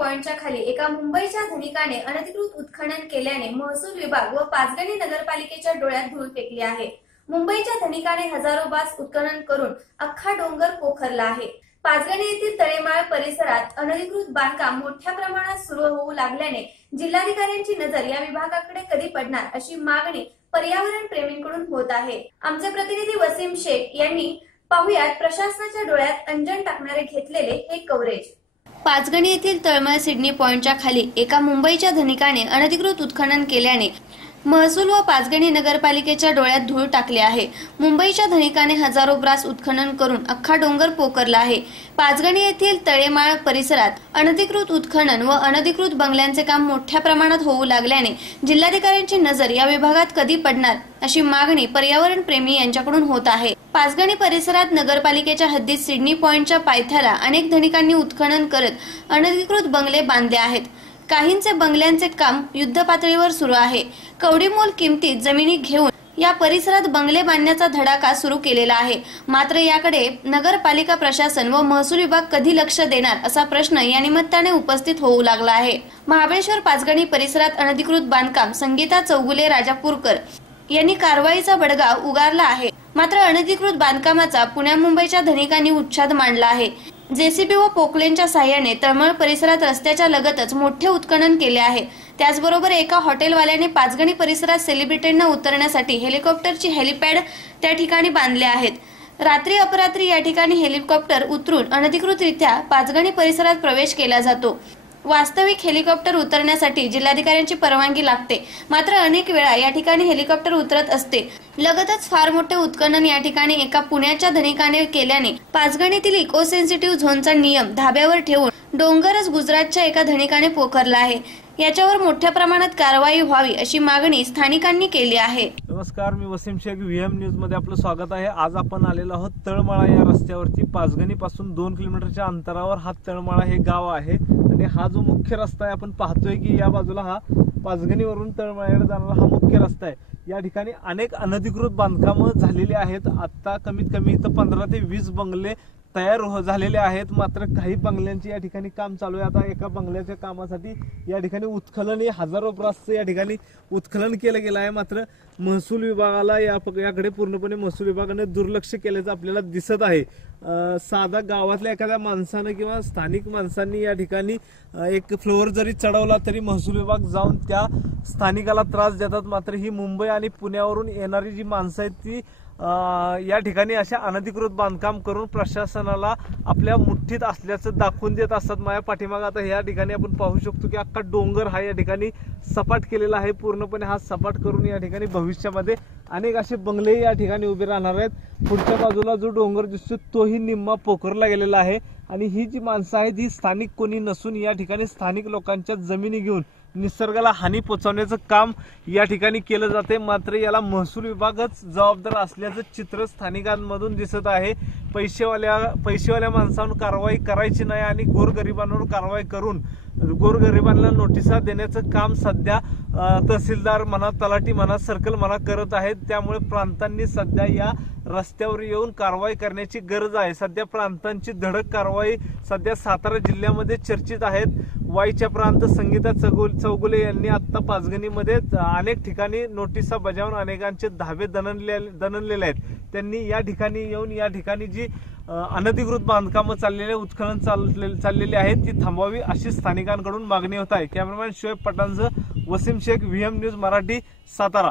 पॉइंटच्या खाली एका मुंबईच्या धनिकाने अनधिकृत उत्खनन केल्याने महसूल विभाग व पाचगणी नगरपालिकेच्या डोळ्यात धूळ फेकली आहे। मुंबईच्या धनिकाने हजारो बास उत्खनन करून अख्खा डोंगर पोखरला आहे। पाचगणी येथील तळेमाळ परिसरात अनधिकृत बांधकाम मोठ्या प्रमाणात सुरू होऊ लागल्याने जिल्हाधिकाऱ्यांची नजर या विभागाकडे कधी पडणार अशी मागणी पर्यावरण प्रेमींकडून होत आहे। आमचे प्रतिनिधी वसीम शेख यांनी पाहुयात प्रशासनाच्या डोळ्यात अंजन टाकणारे घेतलेले हे कव्हरेज। पाचगणी येथील तळमळ सिडनी पॉइंटच्या खाली एका मुंबईच्या धनिकाने अनधिकृत उत्खनन केल्याने महसूल व पाचगणी नगरपालिकेच्या डोळ्यात धूळ टाकले आहे। मुंबईच्या धनिकाने हजारो ब्रास उत्खनन करून अख्खा डोंगर पोखरला आहे। पाचगणी येथील तळेमाळ परिसरात अनधिकृत उत्खनन व अनधिकृत बंगल्यांचे काम मोठ्या प्रमाणात होऊ लागल्याने जिल्हाधिकाऱ्यांची नजर या विभागात कधी पडणार अशी मागणी पर्यावरण प्रेमी यांच्याकडून होत आहे। पाचगणी परिसरात नगरपालिकेच्या हद्दीत सिडनी पॉइंटच्या पायथ्याला अनेक धनिकांनी उत्खनन करत अनधिकृत बंगले बांधले आहेत। काहींचे बंगल्यांचे काम युद्ध पातळीवर सुरू आहे। कवडीमोल किमतीत जमिनी घेऊन या परिसरात बंगले बांधण्याचा धडाका सुरू केलेला आहे। मात्र याकडे नगरपालिका प्रशासन व महसूल विभाग कधी लक्ष देणार असा प्रश्न या निमित्ताने उपस्थित होऊ लागला आहे। महाबळेश्वर पाचगणी परिसरात अनधिकृत बांधकाम संगीता चौगुले राजापूरकर यांनी कारवाईचा बडगा उगारला आहे। मात्र अनधिकृत बांधकामाचा पुण्या मुंबईच्या धनिकांनी उच्छाद मांडला आहे। जेसीबी व पोकलेनच्या साह्याने तळमळ परिसरात रस्त्याच्या लगतच मोठे उत्खनन केले आहे। त्याचबरोबर एका हॉटेलवाल्याने पाचगणी परिसरात सेलिब्रिटींना उतरण्यासाठी हेलिकॉप्टरची हेलिपॅड त्या ठिकाणी बांधले आहेत। रात्री अपरात्री या ठिकाणी हेलिकॉप्टर उतरून अनधिकृतरित्या पाचगणी परिसरात प्रवेश केला जातो। वास्तविक हेलिकॉप्टर उतरण्यासाठी जिल्हाधिकाऱ्यांची परवानगी लागते। मात्र अनेक वेळा या ठिकाणी हेलिकॉप्टर उतरत असते। लगतच फार मोठे उत्खनन या ठिकाणी एका पुण्याच्या धनिकाने केल्याने पाचगणीतील इको सेन्सिटिव्ह झोनचा नियम धाब्यावर ठेवून डोंगरच गुजरातच्या एका धनिकाने पोखरला आहे। याच्यावर मोठ्या प्रमाणात कारवाई व्हावी अशी मागणी स्थानिकांनी केली आहे। नमस्कार, मी वसीम शेख, व्हीएम न्यूज मध्ये आपलं स्वागत आहे। आज आपण आलेलो आहोत तळमळा या रस्त्यावरती। पाचगणी पासून 2 किलोमीटरच्या अंतरावर हा तळमळा हे गाव आहे आणि हा जो मुख्य रस्ता आहे आपण पाहतोय की या बाजूला हा पाचगणीवरून तळमळ्याकडे जाणारा हा मुख्य रस्ता आहे। या ठिकाणी अनेक अनधिकृत बांधकामं झालेली आहेत। आता कमीत कमी इथं 15 ते 20 बंगले तयार झालेले आहेत। मात्र काही बंगल्यांचे या ठिकाणी काम चालू आहे। आता एका बंगल्याच्या कामासाठी या ठिकाणी उत्खनन हजारो ब्रासचं या ठिकाणी उत्खनन केलं गेलं आहे। मात्र महसूल विभागाला याकडे पूर्णपणे महसूल विभागाने दुर्लक्ष केल्याचं आपल्याला दिसत आहे। साधा गावातल्या एखाद्या माणसानं किंवा स्थानिक माणसांनी या ठिकाणी एक फ्लोअर जरी चढवला तरी महसूल विभाग जाऊन त्या स्थानिकाला त्रास देतात। मात्र ही मुंबई आणि पुण्यावरून येणारी जी माणसं आहेत ती या ठिकाणी अशा अनधिकृत बांधकाम करून प्रशासनाला आपल्या मुठ्ठीत असल्याचं दाखवून देत असतात। माझ्या पाठीमागे आता या ठिकाणी आपण पाहू शकतो की अख्खा डोंगर हा या ठिकाणी सपाट केलेला आहे। पूर्णपणे हा सपाट करून या ठिकाणी भविष्यामध्ये अनेक असे बंगले या ठिकाणी उभे राहणार आहेत। पुढच्या बाजूला जो डोंगर दिसतो तोही निम्मा पोखरला गेलेला आहे आणि ही जी माणसं आहेत ही स्थानिक कोणी नसून या ठिकाणी स्थानिक लोकांच्या जमिनी घेऊन निसर्गाला हानी पोहोचवण्याचं काम या ठिकाणी केलं जाते। मात्र याला महसूल विभागच जबाबदार असल्याचं चित्र स्थानिकांमधून दिसत आहे। पैसेवाल्या माणसांवर कारवाई करायची नाही आणि गोरगरिबांवर कारवाई करून गोरगरिबांना नोटिसा देण्याचं काम सध्या तहसीलदार म्हणा, तलाठी म्हणा, सर्कल म्हणा करत आहेत। त्यामुळे प्रांतांनी सध्या या रस्त्यावर येऊन कारवाई करण्याची गरज आहे। सध्या प्रांतांची धडक कारवाई सध्या सातारा जिल्ह्यामध्ये चर्चित आहेत। वाईच्या प्रांत संगीता चौगुले यांनी आता पाचगणीमध्ये अनेक ठिकाणी नोटिसा बजावून अनेकांचे धाबे दणलेले आहेत। त्यांनी या ठिकाणी येऊन या ठिकाणी जी अनधिकृत बांधकामं चाललेले उत्खनन चाललेली आहेत ती थांबवावी अशी स्थानिकांकडून मागणी होत आहे। कॅमेरामॅन शोएब पठाणसह वसीम शेख, व्हीएम न्यूज मराठी, सातारा।